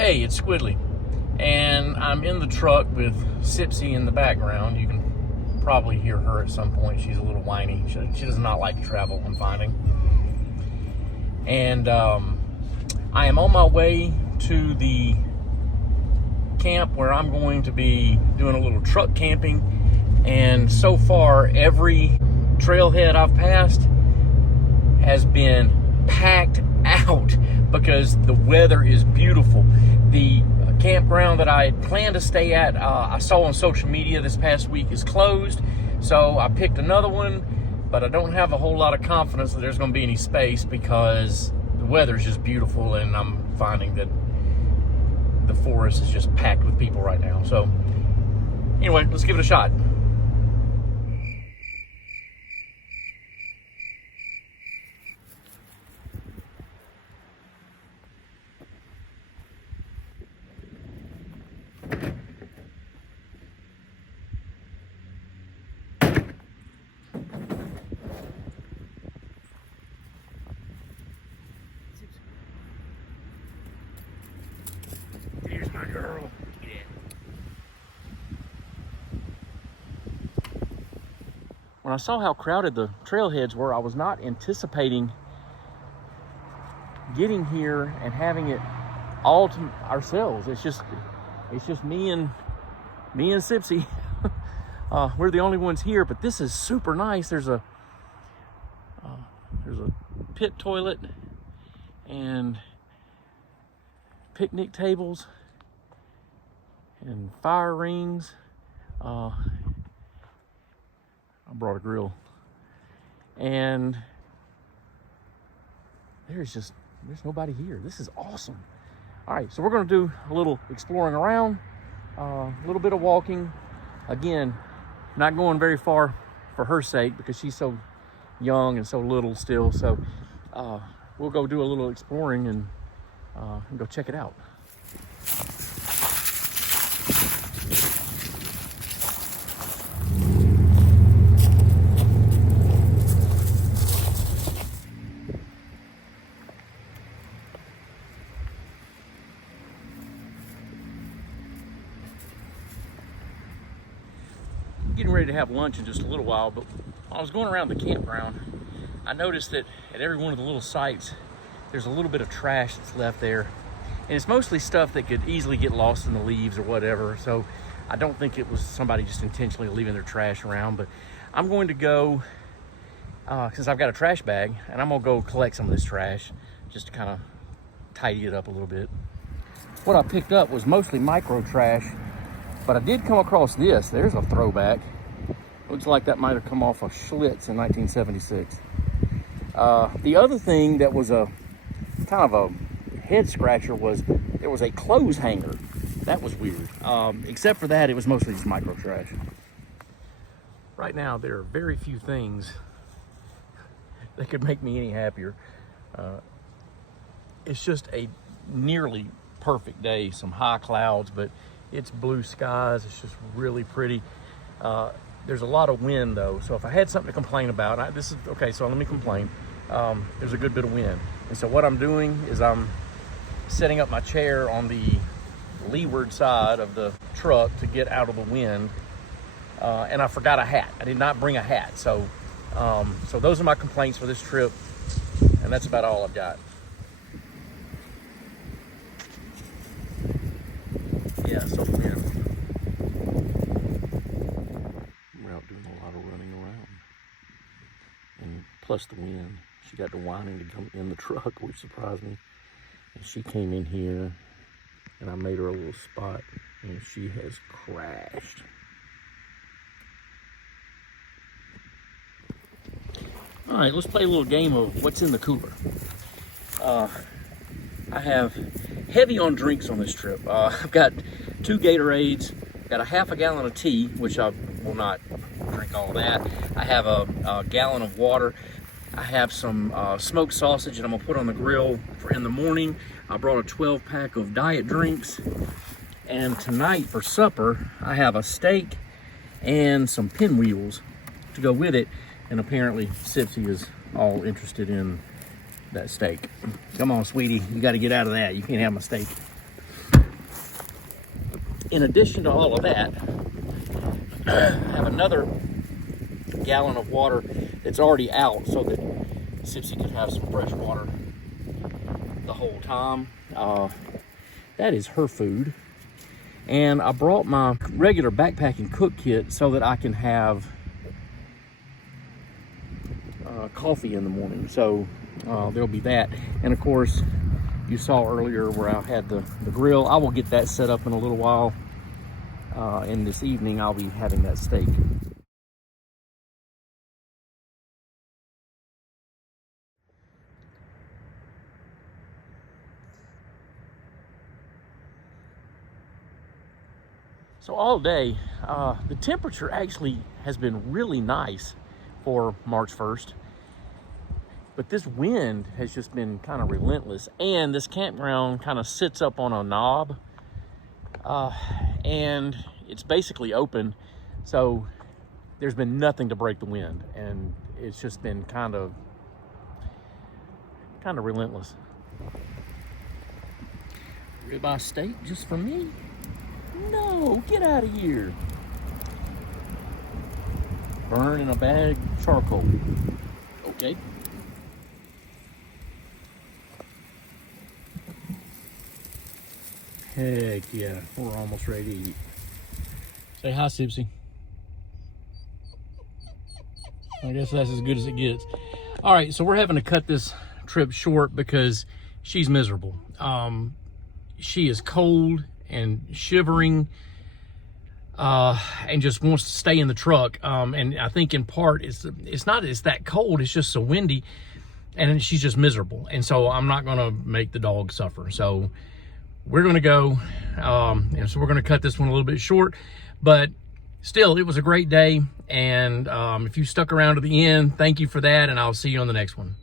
Hey, it's Squidly, and I'm in the truck with Sipsy in the background. You can probably hear her at some point. She's a little whiny. She does not like to travel, I'm finding. And I am on my way to the camp where I'm going to be doing a little truck camping. And so far, every trailhead I've passed has been packed out because the weather is beautiful. The campground that I had planned to stay at, I saw on social media this past week is closed. So I picked another one, but I don't have a whole lot of confidence that there's going to be any space because the weather is just beautiful, and I'm finding that the forest is just packed with people right now. So anyway, let's give it a shot. Here's my girl. Yeah. When I saw how crowded the trailheads were, I was not anticipating getting here and having it all to ourselves. It's just me and Sipsy. We're the only ones here, but this is super nice. There's a pit toilet and picnic tables and fire rings. I brought a grill, and there's nobody here. This is awesome. All right, so we're going to do a little exploring around, a little bit of walking. Again, not going very far for her sake because she's so young and so little still. So we'll go do a little exploring and go check it out. Getting ready to have lunch in just a little while, but while I was going around the campground, I noticed that at every one of the little sites, there's a little bit of trash that's left there. And it's mostly stuff that could easily get lost in the leaves or whatever. So I don't think it was somebody just intentionally leaving their trash around, but I'm going to go, since I've got a trash bag, and I'm gonna go collect some of this trash just to kind of tidy it up a little bit. What I picked up was mostly micro trash, but I did come across this. There's a throwback. Looks like that might have come off of Schlitz in 1976. The other thing that was a kind of a head scratcher was there was a clothes hanger. That was weird. Except for that, it was mostly just micro trash. Right now, there are very few things that could make me any happier. It's just a nearly perfect day. Some high clouds, but it's blue skies. It's just really pretty. There's a lot of wind though, so if I had something to complain about, so let me complain. There's a good bit of wind, and so what I'm doing is I'm setting up my chair on the leeward side of the truck to get out of the wind, and I forgot a hat. I did not bring a hat, so those are my complaints for this trip, and that's about all I've got. Yeah, so wind. We're out doing a lot of running around, and plus the wind. She got to whining to come in the truck, which surprised me. And she came in here, and I made her a little spot, and she has crashed. All right, let's play a little game of what's in the cooler. I have heavy on drinks on this trip. I've got 2 Gatorades, got a half a gallon of tea, which I will not drink all of that. I have a gallon of water. I have some smoked sausage that I'm gonna put on the grill for in the morning. I brought a 12-pack of diet drinks. And tonight for supper, I have a steak and some pinwheels to go with it. And apparently Sipsy is all interested in that steak. Come on, sweetie, you got to get out of that. You can't have my steak. in addition to all of that, I have another gallon of water that's already out so that Sipsy could have some fresh water the whole time. That is her food. And I brought my regular backpacking cook kit so that I can have coffee in the morning. So there'll be that. And of course, you saw earlier where I had the grill. I will get that set up in a little while. And this evening I'll be having that steak. So all day, the temperature actually has been really nice for March 1st. But this wind has just been kind of relentless. And this campground kind of sits up on a knob. And it's basically open. So there's been nothing to break the wind. And it's just been kind of relentless. Ribeye steak just for me? No, get out of here. Burn in a bag of charcoal. Okay. Heck yeah, we're almost ready to eat. Say hi, Sipsy. I guess that's as good as it gets. All right, so we're having to cut this trip short because she's miserable. She is cold and shivering and just wants to stay in the truck. And I think in part it's that cold, it's just so windy, and she's just miserable. And so I'm not gonna make the dog suffer. So we're gonna go, and so we're gonna cut this one a little bit short, but still, it was a great day. And if you stuck around to the end, thank you for that, and I'll see you on the next one.